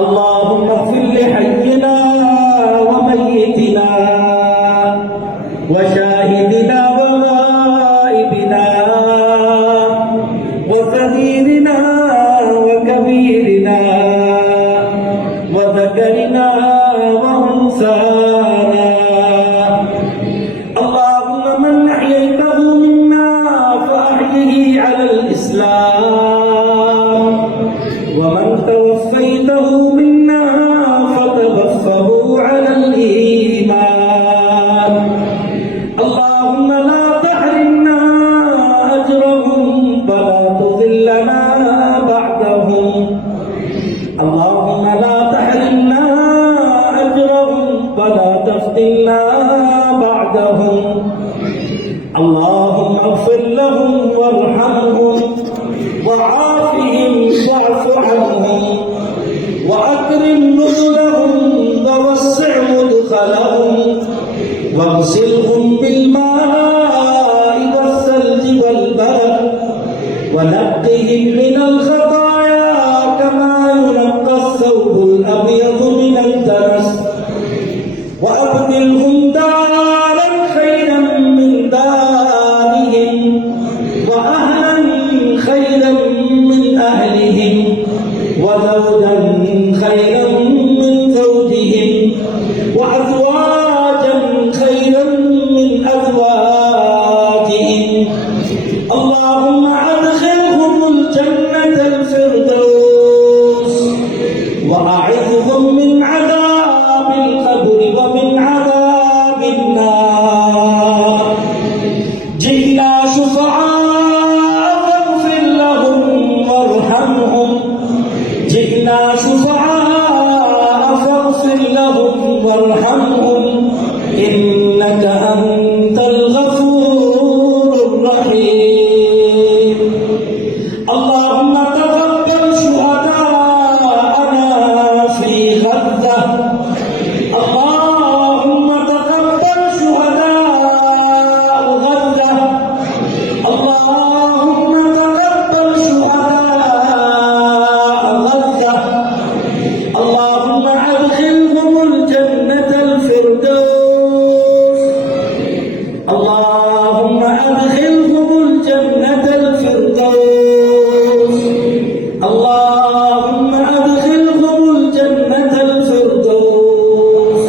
اللهم اغفر لحينا وميتنا وشاهدنا وغائبنا وصغيرنا وكبيرنا وذكرنا وأنثانا. اللهم من أحييته منا فأحيه على الإسلام ومن توفيته منا فتوفه على الإيمان. اللهم لا تحرمنا أجرهم ولا تذلنا بعدهم. اللهم لا تحرمنا أجرهم ولا تفتنا بعدهم. اللهم اغفر لهم وارحمهم وعافهم واعف عنهم وأكرم نزلهم ووسع مدخلهم واغسلهم بالماء والثلج والبرد ونقهم من الخطايا كما ينقى الثوب الأبيض من الدنس وأبدلهم دارا خيرا من دارهم وأهلا خيرا من أهلهم وزوجا خيرا من زوجهم وأزواجا خيرا من أزواجهم. اللهم أدخلهم الجنة الفردوس وأعذهم من عذاب القبر ومن عذاب النار. جئنا شفعاء فاغفر لهم وارحمهم. جئنا شفعاء فاغفر لهم وارحمهم إنك أنت الغفور الرحيم. اللهم تقبل شهداءنا في غزة. اللهم تقبل شهداء غزة. اللهم تقبل شهداء غزة. اللهم أدخلهم الجنة الفردوس. اللهم أدخلهم الجنة الفردوس. اللهم أدخلهم الجنة الفردوس.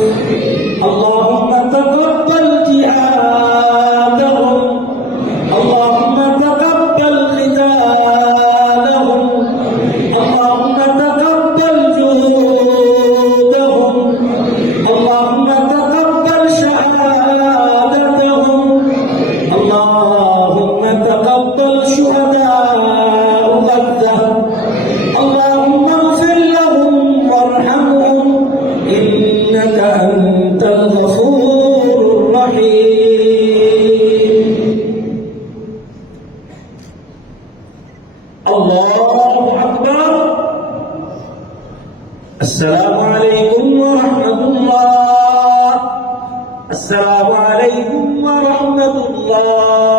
اللهم تقبل جهادهم. اللهم تقبل قتالهم. اللهم تقبل جهودهم. اللهم تقبل شهادتهم. اللهم تقبل شهداء غزة. اللهم اغفر لهم وارحمهم إنك أنت الغفور الرحيم. الله أكبر. السلام عليكم ورحمة الله. السلام عليكم ورحمة الله.